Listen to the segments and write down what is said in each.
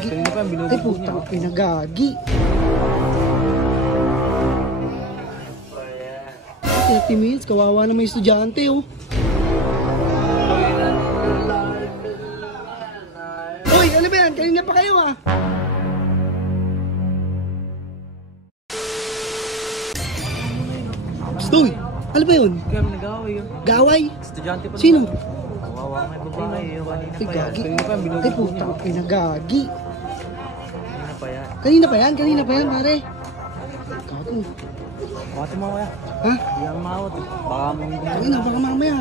Gagi. Ay putang pinagagi. 30 minutes, kawawa na may estudyante oh. Uy, ano ba yan? Kanina pa kayo ah. Uy, ano ba yun? Kaya may nag-away yun. Gaway? Estudyante pa Sino? Kawawa may babae yun. Ay gagi. Ay putang pinagagi. Kanina pa yan. Kanina pa yan pare. Gago. Bakit mo kaya? Ha? Hindi ako maawat eh. Baka Tangina, baka mamaya.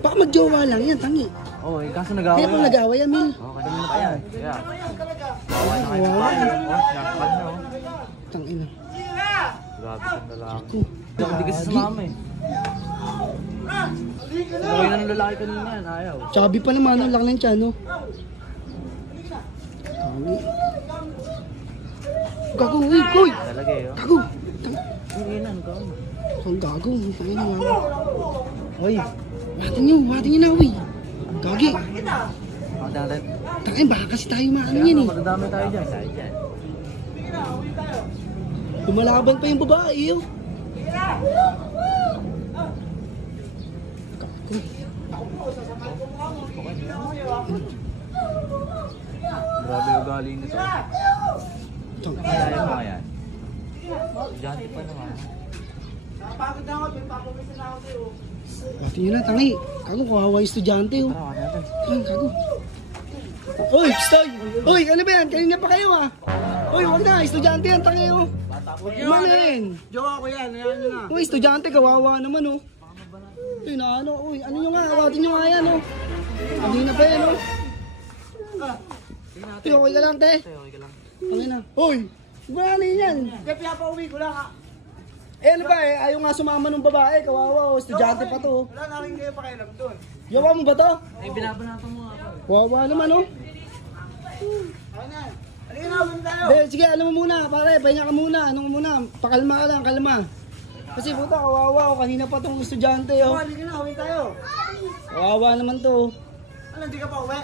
Baka magjowa lang yan, tangi. Oo, kaso nag-away. Kaya pang nag-away yan, Mil. Oo, kanina pa yan. Kaya. Kawawa na kayo babae. Sinakpan na oh. Tangina. Grabe kang lalaki. Ako. Hindi kasi sa mama eh. Away na ng lalaki kanina yan, ayaw. Chubby pa naman, ang laki ng tiyan, no? Tangi. Gago, uy, uy! Talaga eh. Gago! Hindi na, ano ka? Ang gago, tangina nga. Uy! Watin nyo na, uy! Gagi! Ang dalat. Tangin, baka kasi tayo maano yan eh. Madadami tayo dyan. Tayo dyan. Lumalaban pa yung babae, oh. Grabe yung ugali nito. Ayaw mo yan. Estudyante pa naman. Watin nyo na, tangi. Gago, kawawa yung estudyante, oh. Tara, wala natin. Ayun, gago. Uy, stoy! Uy, ano ba yan? Kanina pa kayo, ah. Uy, wag na, estudyante yan, tangi, oh. Manin! Jowa ko yan, ayan nyo na. Uy, estudyante, kawawa naman, oh. Uy, na ano, uy, ano nyo nga, awatin nyo nga yan, oh. Kanina pa yan, oh. Uy, okay ka lang, te. Okay ka lang. Ano na? Uy, ba ano yan? Kaya pa uwi ko lang ha. Eh, ano ba eh, ayaw nga sumama ng babae, kawawa, oh. Estudyante pa to, oh. Wala na rin kayo pakialam doon. Yawa mo ba to? Ay, binabanatan mo nga ako. Kawawa naman, oh. Ayun na. Halika na, uwi tayo. De, sige, ano mo muna, pare, pahinga ka muna, ano mo muna, pakalma ka lang, kalma. Kasi puta, kawawa, oh, kanina pa tong estudyante, oh. Halika na, uwi tayo. Kawawa naman to, oh. Ano, hindi ka pa uwi?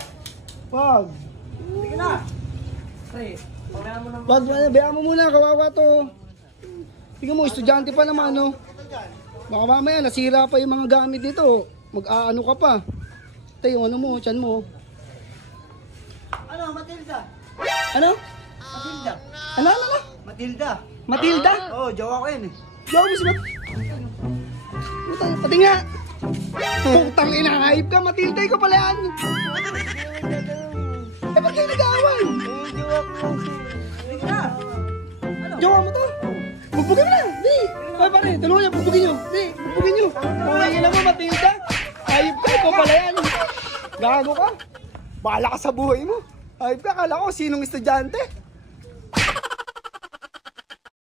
Wag. Halika na. Pre, pagkaya mo naman. Wag, bayaan mo muna, kawawa to. Tingnan mo, estudyante pa naman, no? Baka mamaya, nasira pa yung mga gamit nito. Mag-aano ka pa. Ito yung ano mo, tiyan mo. Ano, Matilda? Ano? Matilda. Ano? Matilda. Matilda? Oo, jowa ko yun eh. Jowa mo si Putang, pati nga. Putang ina, hayop ka, Matilda, ikaw pala yan. Eh, ba't kayo nag-aaway? Jowa ko. Halika na. Jowa mo to? Bubugin mo na, di. Ay, pare, tulungan niyo, bubugin niyo. Di, bubugin niyo. Bubugin na mo, Matilda. Hayop ka, ikaw pala yan. Gago ka. Bahala ka sa buhay mo. Hayop ka, kala ko, sinong estudyante?